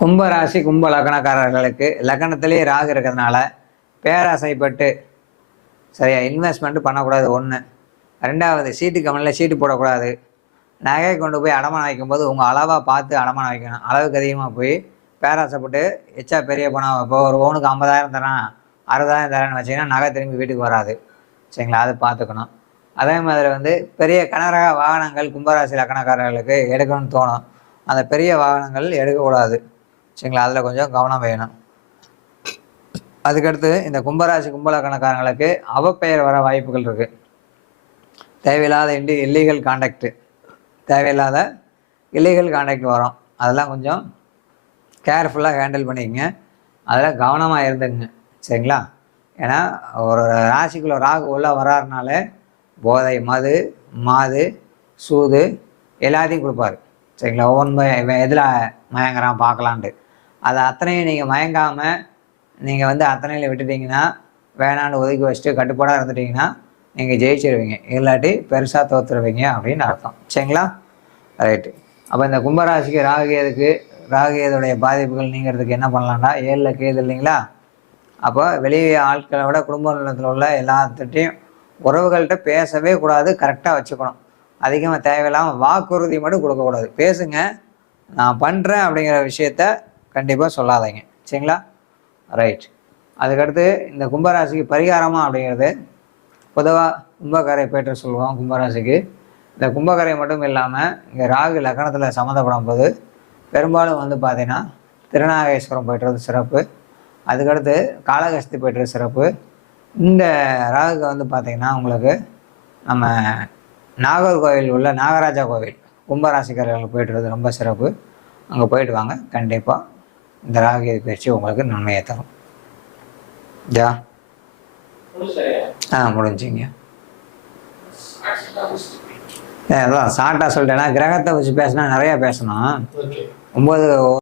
கும்ப ராசி கும்ப லக்னக்காரர்களுக்கு லக்னத்திலே ராகு இருக்கிறதுனால பேராசைப்பட்டு சரியா இன்வெஸ்ட்மெண்ட் பண்ணக்கூடாது ஒன்று ரெண்டாவது சீட்டு கம்பெனியில் சீட்டு போடக்கூடாது. நகை கொண்டு போய் அடமானம் வைக்கும்போது உங்கள் அளவாக பார்த்து அடமானம் வைக்கணும். அளவுக்கு அதிகமாக போய் பேராசைப்பட்டு எச்சா பெரிய பணம் இப்போ ஒரு ஓனுக்கு ஐம்பதாயிரம் தரேன் அறுபதாயிரம் தரேன்னு வச்சிங்கன்னா நகை திரும்பி வீட்டுக்கு வராது. சரிங்களா? அது பார்த்துக்கணும். அதே மாதிரி வந்து பெரிய கனரக வாகனங்கள் கும்பராசி லக்கணக்காரர்களுக்கு எடுக்கணும்னு தோணும். அந்த பெரிய வாகனங்கள் எடுக்கக்கூடாது. சரிங்களா? அதில் கொஞ்சம் கவனம் வேணும். அதுக்கடுத்து இந்த கும்பராசி கும்பலக்கணக்காரங்களுக்கு அவப்பெயர் வர வாய்ப்புகள் இருக்குது தேவையில்லாத இண்டி இல்லீகல் காண்டாக்டு தேவையில்லாத இல்லீகல் காண்டாக்ட் வரும். அதெல்லாம் கொஞ்சம் கேர்ஃபுல்லாக ஹேண்டில் பண்ணிக்கங்க. அதில் கவனமாக இருந்துங்க சரிங்களா? ஏன்னா ஒரு ராசிக்குள்ள ராகு உள்ளே வராருனால போதை மது மாது சூது எல்லாத்தையும் கொடுப்பாரு. சரிங்களா? ஒவ்வொன்று இவன் எதில் மயங்குறான் பார்க்கலான்ட்டு. அதை அத்தனையும் நீங்கள் மயங்காமல் நீங்கள் வந்து அத்தனையில் விட்டுட்டீங்கன்னா வேணான்னு ஒதுக்கி வச்சுட்டு கட்டுப்பாடாக இருந்துட்டீங்கன்னா நீங்கள் ஜெயிச்சிருவீங்க. இல்லாட்டி பெருசாக தோத்துருவீங்க அப்படின்னு அர்த்தம். சரிங்களா? ரைட்டு அப்போ இந்த கும்பராசிக்கு ராகுகேதுக்கு ராகுகேதுடைய பாதிப்புகள் நீங்கிறதுக்கு என்ன பண்ணலாம்னா ஏழில் கேது இல்லைங்களா? அப்போ வெளியே ஆட்களை விட குடும்ப நிலத்தில் உள்ள எல்லாத்துட்டையும் உறவுகள்கிட்ட பேசவே கூடாது கரெக்டாக வச்சுக்கணும். அதிகமாக தேவையில்லாமல் வாக்குறுதி மட்டும் கொடுக்கக்கூடாது. பேசுங்க நான் பண்ணுறேன் அப்படிங்கிற விஷயத்த கண்டிப்பாக சொல்லாதீங்க. சரிங்களா? ரைட் அதுக்கடுத்து இந்த கும்பராசிக்கு பரிகாரமாக அப்படிங்கிறது பொதுவாக கும்பகரை பேற்ற சொல்லுவோம் கும்பராசிக்கு. இந்த கும்பகரை மட்டும் இல்லாமல் இங்கே ராகு லக்கணத்தில் சம்மந்தப்படும் போது பெரும்பாலும் வந்து பார்த்தீங்கன்னா திருநாகேஸ்வரம் போய்ட்டுறது சிறப்பு. அதுக்கடுத்து காளகஸ்தி போய்ட்டு சிறப்பு. இந்த ராகுக்கு வந்து பார்த்திங்கன்னா உங்களுக்கு நம்ம நாகர்கோவில் உள்ள நாகராஜா கோவில் கும்பராசிக்காரர்கள் போய்ட்டுறது ரொம்ப சிறப்பு. அங்கே போயிட்டு வாங்க. கண்டிப்பாக இந்த ராகு பயிற்சி உங்களுக்கு நன்மையை தரும் ஜா ஆ முடிஞ்சுங்க அதான் ஷார்ட்டாக சொல்லிட்டேன்னா கிரகத்தை வச்சு பேசினா நிறையா பேசணும் ஒம்பது